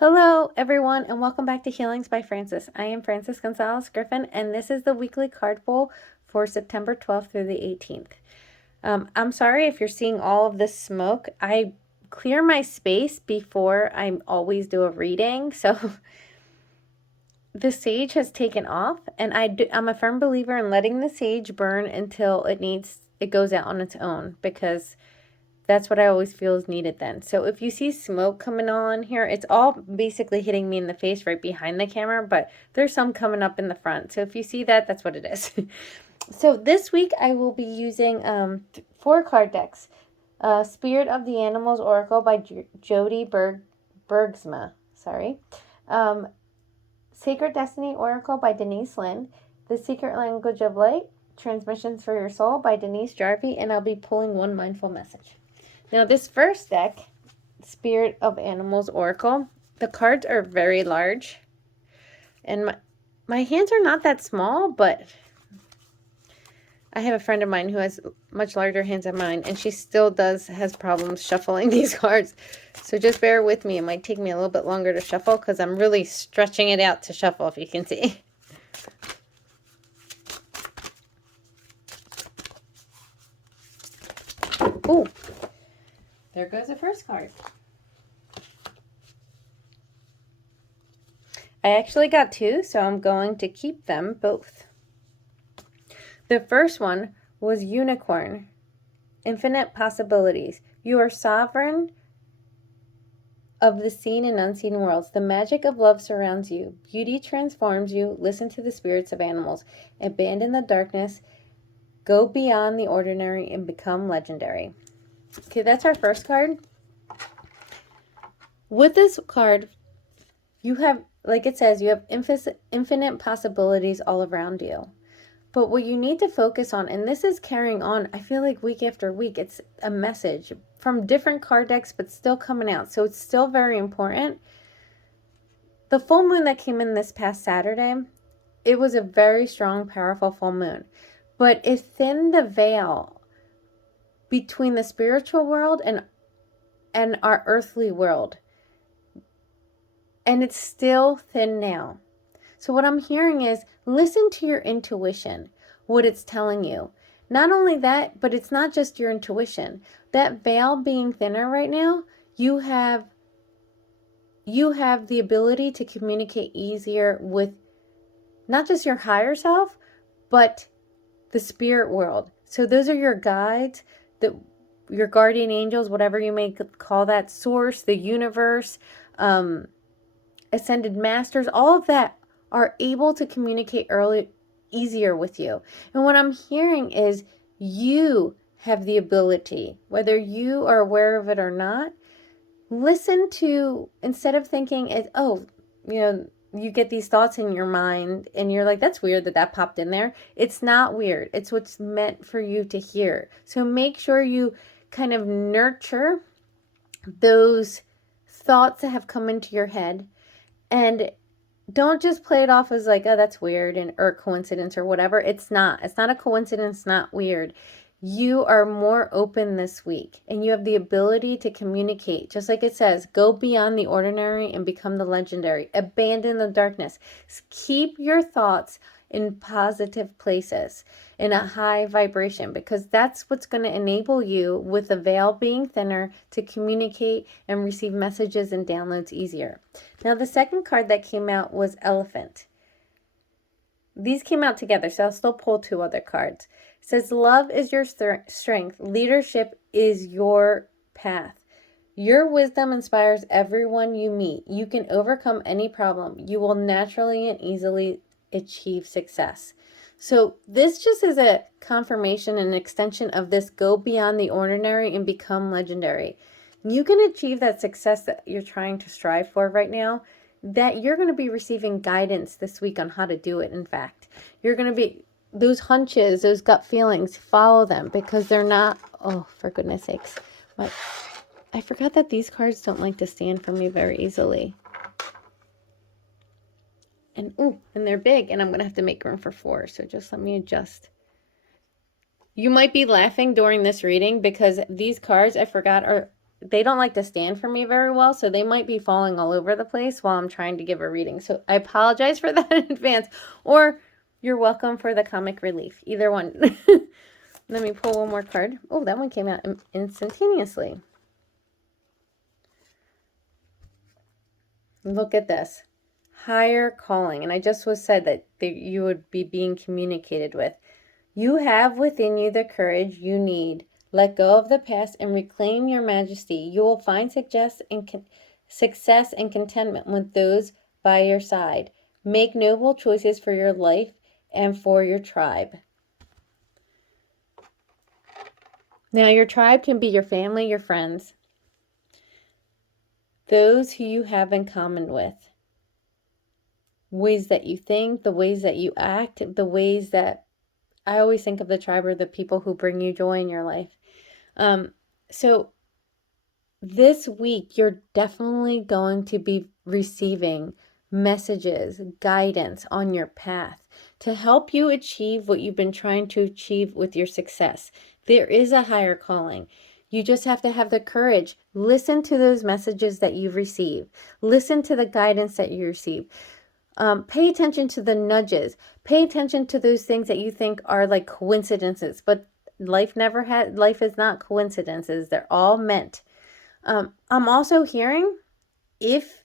Hello, everyone, and welcome back to Healings by Francis. I am Francis Gonzalez Griffin, and this is the weekly card pull for September 12th through the 18th. I'm sorry if you're seeing all of this smoke. I clear my space before I always do a reading, so the sage has taken off, and I'm a firm believer in letting the sage burn until it goes out on its own, because that's what I always feel is needed then. So if you see smoke coming on here, it's all basically hitting me in the face right behind the camera, but there's some coming up in the front. So if you see that, that's what it is. So this week I will be using 4 card decks. Spirit of the Animals Oracle by Jody Bergsma. Sorry. Sacred Destiny Oracle by Denise Linn. The Secret Language of Light, Transmissions for Your Soul by Denise Jarvie, and I'll be pulling one mindful message. Now, this first deck, Spirit of Animals Oracle, the cards are very large. And my hands are not that small, but I have a friend of mine who has much larger hands than mine, and she still has problems shuffling these cards. So just bear with me. It might take me a little bit longer to shuffle because I'm really stretching it out to shuffle, if you can see. Ooh. There goes the first card. I actually got 2, so I'm going to keep them both. The first one was Unicorn. Infinite possibilities. You are sovereign of the seen and unseen worlds. The magic of love surrounds you. Beauty transforms you. Listen to the spirits of animals. Abandon the darkness. Go beyond the ordinary and become legendary. Okay, that's our first card. With this card, you have, like it says, you have infinite possibilities all around you. But what you need to focus on, and this is carrying on, I feel like week after week, it's a message from different card decks, but still coming out. So it's still very important. The full moon that came in this past Saturday, it was a very strong, powerful full moon. But it thinned the veil between the spiritual world and our earthly world. And it's still thin now. So what I'm hearing is listen to your intuition, what it's telling you. Not only that, but it's not just your intuition. That veil being thinner right now, you have the ability to communicate easier with not just your higher self, but the spirit world. So those are your guides, your guardian angels, whatever you may call that, source, the universe, ascended masters, all of that are able to communicate easier with you. And what I'm hearing is you have the ability, whether you are aware of it or not, listen to, instead of thinking, you get these thoughts in your mind and you're like, that's weird that popped in there. It's not weird. It's what's meant for you to hear. So make sure you kind of nurture those thoughts that have come into your head, and don't just play it off as like, oh, that's weird or coincidence or whatever. It's not a coincidence, not weird. You are more open this week, and you have the ability to communicate. Just like it says, go beyond the ordinary and become the legendary. Abandon the darkness. Keep your thoughts in positive places, in a high vibration, because that's what's going to enable you, with the veil being thinner, to communicate and receive messages and downloads easier. Now, the second card that came out was Elephant. These came out together, so I'll still pull 2 other cards. It says, love is your strength. Leadership is your path. Your wisdom inspires everyone you meet. You can overcome any problem. You will naturally and easily achieve success. So this just is a confirmation and extension of this: go beyond the ordinary and become legendary. You can achieve that success that you're trying to strive for right now, that you're going to be receiving guidance this week on how to do it. In fact, you're going to be, those hunches, those gut feelings, follow them, because they're not, oh, for goodness sakes. But I forgot that these cards don't like to stand for me very easily. And they're big, and I'm going to have to make room for 4. So just let me adjust. You might be laughing during this reading because these cards, I forgot, are they don't like to stand for me very well, so they might be falling all over the place while I'm trying to give a reading. So I apologize for that in advance, or you're welcome for the comic relief. Either one. Let me pull one more card. Oh, that one came out instantaneously. Look at this. Higher calling. And I just said that you would be being communicated with. You have within you the courage you need. Let go of the past and reclaim your majesty. You will find success and contentment with those by your side. Make noble choices for your life and for your tribe. Now, your tribe can be your family, your friends, those who you have in common with. Ways that you think, the ways that you act, the ways that I always think of the tribe are the people who bring you joy in your life. So this week, you're definitely going to be receiving messages, guidance on your path to help you achieve what you've been trying to achieve with your success. There is a higher calling. You just have to have the courage. Listen to those messages that you receive. Listen to the guidance that you receive. Pay attention to the nudges. Pay attention to those things that you think are like coincidences, but life is not coincidences. They're all meant. I'm also hearing, if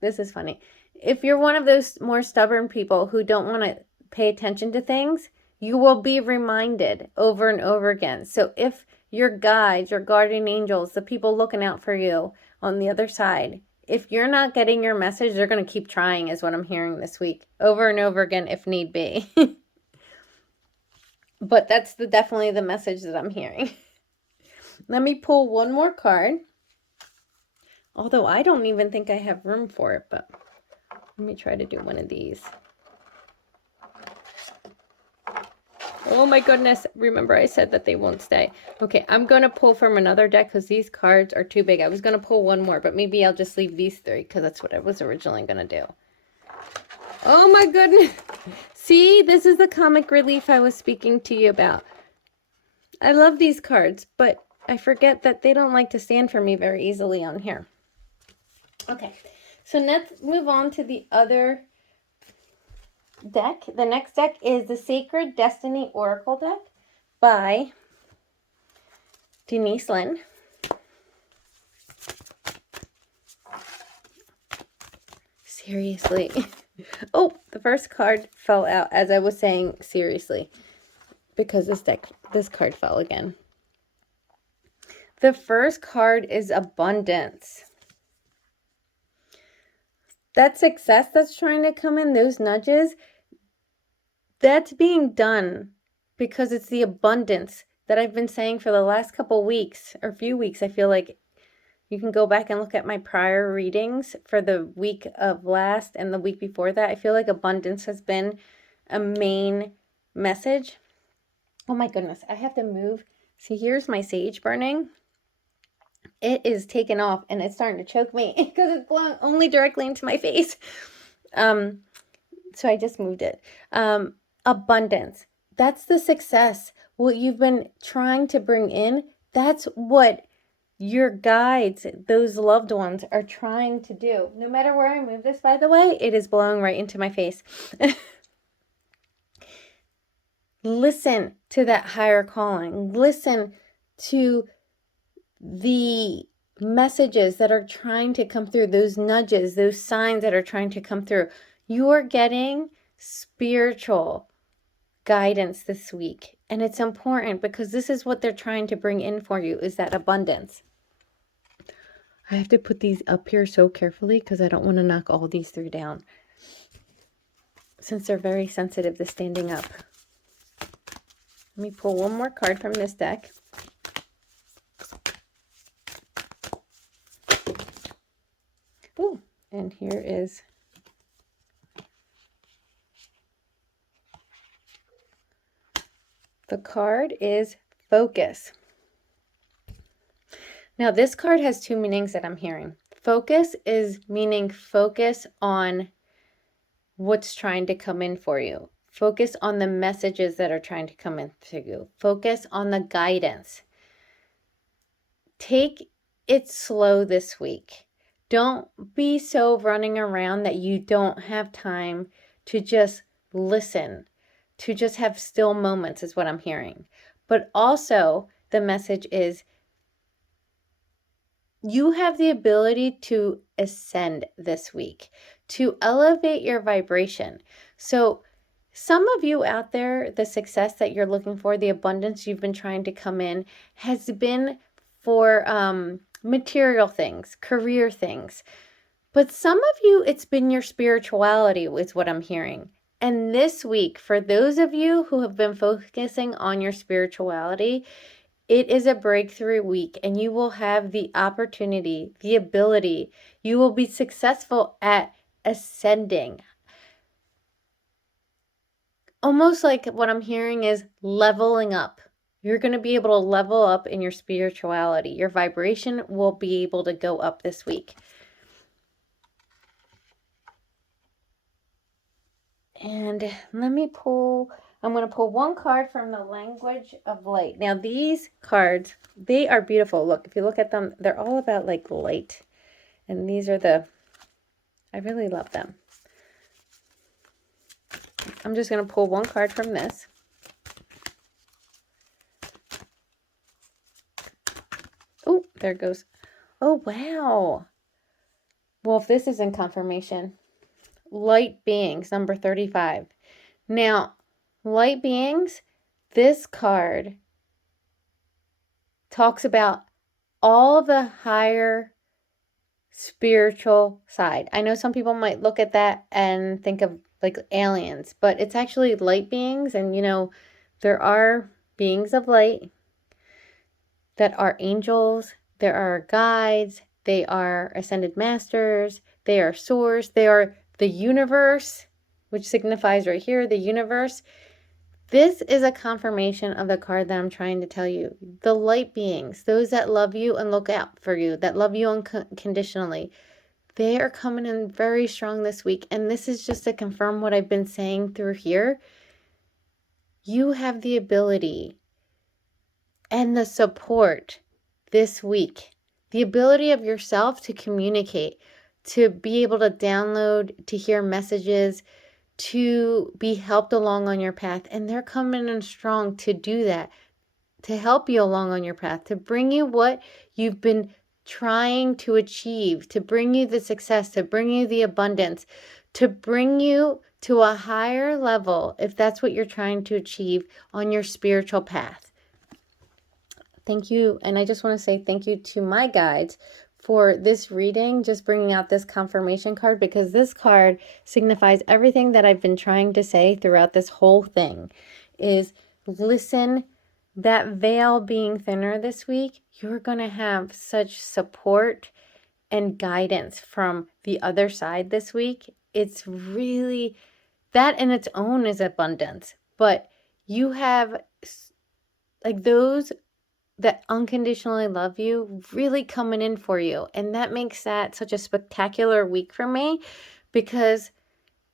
this is funny, if you're one of those more stubborn people who don't want to pay attention to things, you will be reminded over and over again. So if your guides, your guardian angels, the people looking out for you on the other side, if you're not getting your message, they're going to keep trying, is what I'm hearing this week, over and over again if need be. But that's definitely the message that I'm hearing. Let me pull one more card. Although I don't even think I have room for it, but let me try to do one of these. Oh my goodness. Remember I said that they won't stay. Okay, I'm going to pull from another deck because these cards are too big. I was going to pull one more, but maybe I'll just leave these three because that's what I was originally going to do. Oh my goodness. See, this is the comic relief I was speaking to you about. I love these cards, but I forget that they don't like to stand for me very easily on here. Okay, so let's move on to the other deck. The next deck is the Sacred Destiny Oracle deck by Denise Linn. Seriously. Oh, the first card fell out as I was saying seriously because this card fell again. The first card is abundance. That success that's trying to come in, those nudges, that's being done because it's the abundance that I've been saying for the last couple weeks or few weeks. I feel like you can go back and look at my prior readings for the week of last and the week before that. I feel like abundance has been a main message. Oh my goodness, I have to move. See, here's my sage burning. It is taken off and it's starting to choke me because it's blown only directly into my face. So I just moved it. Abundance. That's the success. What you've been trying to bring in, that's what your guides, those loved ones, are trying to do. No matter where I move this, by the way, it is blowing right into my face. Listen to that higher calling. Listen to the messages that are trying to come through, those nudges, those signs that are trying to come through. You are getting spiritual guidance this week. And it's important because this is what they're trying to bring in for you, is that abundance. I have to put these up here so carefully because I don't want to knock all these three down, since they're very sensitive to standing up. Let me pull one more card from this deck. Ooh, and here is the card is Focus. Now this card has two meanings that I'm hearing. Focus is meaning focus on what's trying to come in for you. Focus on the messages that are trying to come in to you. Focus on the guidance. take it slow this week. Don't be so running around that you don't have time to just listen, to just have still moments is what I'm hearing. But also the message is you have the ability to ascend this week, to elevate your vibration. So some of you out there, the success that you're looking for, the abundance you've been trying to come in has been for material things, career things. But some of you, it's been your spirituality is what I'm hearing. And this week, for those of you who have been focusing on your spirituality, it is a breakthrough week, and you will have the opportunity, the ability, you will be successful at ascending. Almost like what I'm hearing is leveling up. You're going to be able to level up in your spirituality. Your vibration will be able to go up this week. And let me pull, I'm going to pull one card from the language of light. Now these cards, they are beautiful. Look, if you look at them, they're all about like light. And these are I really love them. I'm just going to pull one card from this. Oh, there it goes. Oh, wow. Well, if this isn't confirmation, light beings, number 35. Now, light beings, this card talks about all the higher spiritual side. I know some people might look at that and think of like aliens, but it's actually light beings. And, you know, there are beings of light that are angels, there are guides, they are ascended masters, they are source, they are the universe, which signifies right here, the universe. This is a confirmation of the card that I'm trying to tell you. The light beings, those that love you and look out for you, that love you unconditionally, they are coming in very strong this week. And this is just to confirm what I've been saying through here. You have the ability and the support this week, the ability of yourself to communicate, to be able to download, to hear messages, to be helped along on your path. And they're coming in strong to do that, to help you along on your path, to bring you what you've been trying to achieve, to bring you the success, to bring you the abundance, to bring you to a higher level, if that's what you're trying to achieve on your spiritual path. Thank you. And I just want to say thank you to my guides for this reading, just bringing out this confirmation card, because this card signifies everything that I've been trying to say throughout this whole thing is listen, that veil being thinner this week, you're going to have such support and guidance from the other side this week. It's really, that in its own is abundance, but you have like those that unconditionally love you really coming in for you. And that makes that such a spectacular week for me, because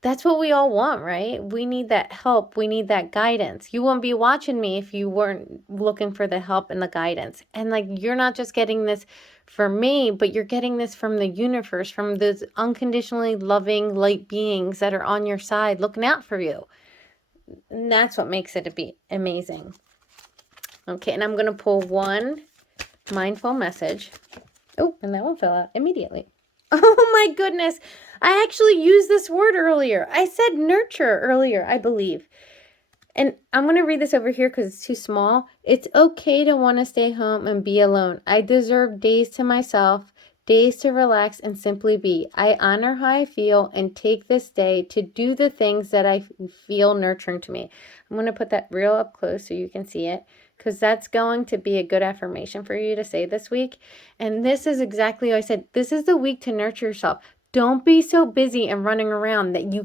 that's what we all want, right? We need that help. We need that guidance. You wouldn't be watching me if you weren't looking for the help and the guidance. And like, you're not just getting this for me, but you're getting this from the universe, from those unconditionally loving light beings that are on your side looking out for you. And that's what makes it amazing. Okay, and I'm going to pull one mindful message. Oh, and that one fell out immediately. Oh my goodness. I actually used this word earlier. I said nurture earlier, I believe. And I'm going to read this over here because it's too small. It's okay to want to stay home and be alone. I deserve days to myself, days to relax and simply be. I honor how I feel and take this day to do the things that I feel nurturing to me. I'm going to put that real up close so you can see it, because that's going to be a good affirmation for you to say this week. And this is exactly what I said. This is the week to nurture yourself. Don't be so busy and running around that you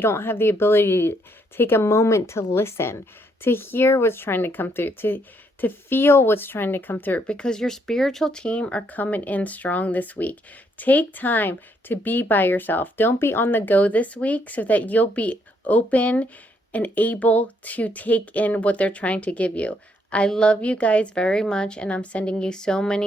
don't have the ability to take a moment to listen, to hear what's trying to come through, to feel what's trying to come through, because your spiritual team are coming in strong this week. Take time to be by yourself. Don't be on the go this week, so that you'll be open and able to take in what they're trying to give you. I love you guys very much, and I'm sending you so many